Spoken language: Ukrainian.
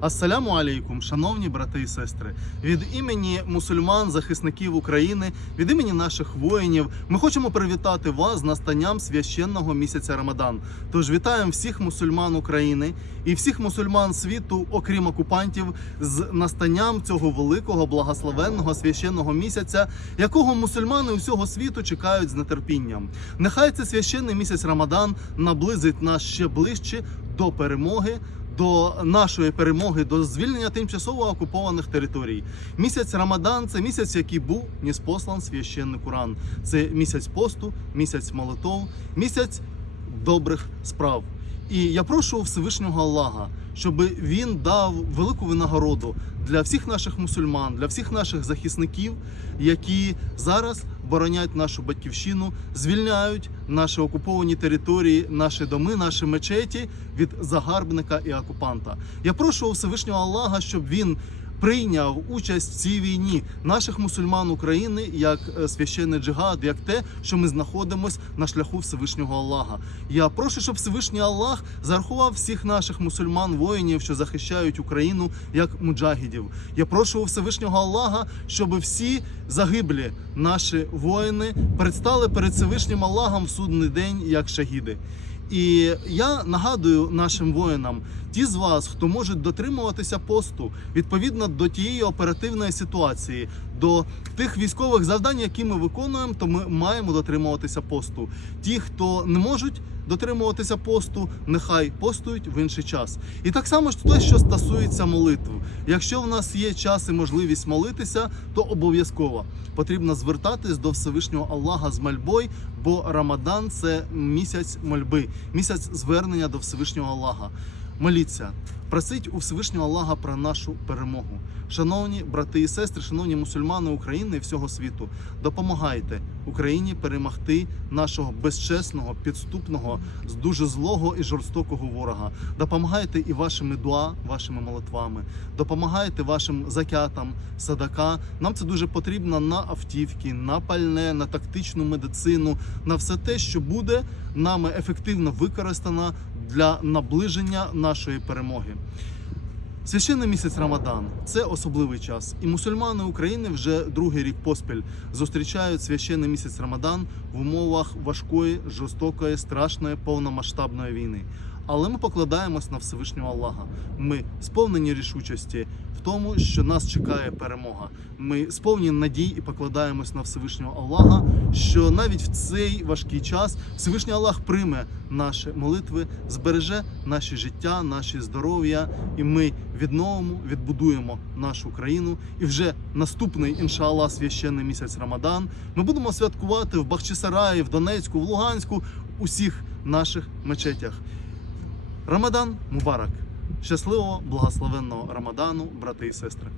Ассаляму алейкум, шановні брати і сестри. Від імені мусульман, захисників України, від імені наших воїнів, ми хочемо привітати вас з настанням священного місяця Рамадан. Тож вітаємо всіх мусульман України і всіх мусульман світу, окрім окупантів, з настанням цього великого благословенного священного місяця, якого мусульмани усього світу чекають з нетерпінням. Нехай цей священний місяць Рамадан наблизить нас ще ближче до перемоги. До нашої перемоги, до звільнення тимчасово окупованих територій. Місяць Рамадан це місяць, який був неспослан священний Куран. Це місяць посту, місяць молитов, місяць добрих справ. І я прошу Всевишнього Аллаха, щоб він дав велику винагороду для всіх наших мусульман, для всіх наших захисників, які зараз боронять нашу батьківщину, звільняють наші окуповані території, наші доми, наші мечеті від загарбника і окупанта. Я прошу Всевишнього Аллаха, щоб він прийняв участь в цій війні наших мусульман України як е, священний джихад, як те, що ми знаходимось на шляху Всевишнього Аллаха. Я прошу, щоб Всевишній Аллах зарахував всіх наших мусульман воїнів, що захищають Україну як муджагідів. Я прошу у Всевишнього Аллаха, щоб всі загиблі наші воїни предстали перед Всевишнім Аллахом в судний день як шахіди. І я нагадую нашим воїнам, ті з вас, хто може дотримуватися посту відповідно до тієї оперативної ситуації, до тих військових завдань, які ми виконуємо, то ми маємо дотримуватися посту. Ті, хто не можуть дотримуватися посту, нехай постують в інший час. І так само ж те, що стосується молитв. Якщо в нас є час і можливість молитися, то обов'язково потрібно звертатись до Всевишнього Аллаха з мольбою, бо Рамадан це місяць мольби, місяць звернення до Всевишнього Аллаха. Моліться, просить у Всевишнього Аллаха про нашу перемогу. Шановні брати і сестри, шановні мусульмани України і всього світу, допомагайте Україні перемогти нашого безчесного, підступного, з дуже злого і жорстокого ворога. Допомагайте і вашими дуа, вашими молитвами, допомагайте вашим закятам, садака. Нам це дуже потрібно на автівки, на пальне, на тактичну медицину, на все те, що буде нами ефективно використано для наближення нашої перемоги. Священний місяць Рамадан це особливий час, і мусульмани України вже другий рік поспіль зустрічають священний місяць Рамадан в умовах важкої, жорстокої, страшної, повномасштабної війни. Але ми покладаємось на Всевишнього Аллаха. Ми сповнені рішучості в тому, що нас чекає перемога. Ми сповнені надій і покладаємось на Всевишнього Аллаха, що навіть в цей важкий час Всевишній Аллах прийме наші молитви, збереже наші життя, наші здоров'я, і ми відновимо, відбудуємо нашу країну. І вже наступний іншаллах священний місяць Рамадан ми будемо святкувати в Бахчисараї, в Донецьку, в Луганську, усіх наших мечетях. Рамадан Мубарак! Щасливого, благословенного Рамадану, брати і сестри!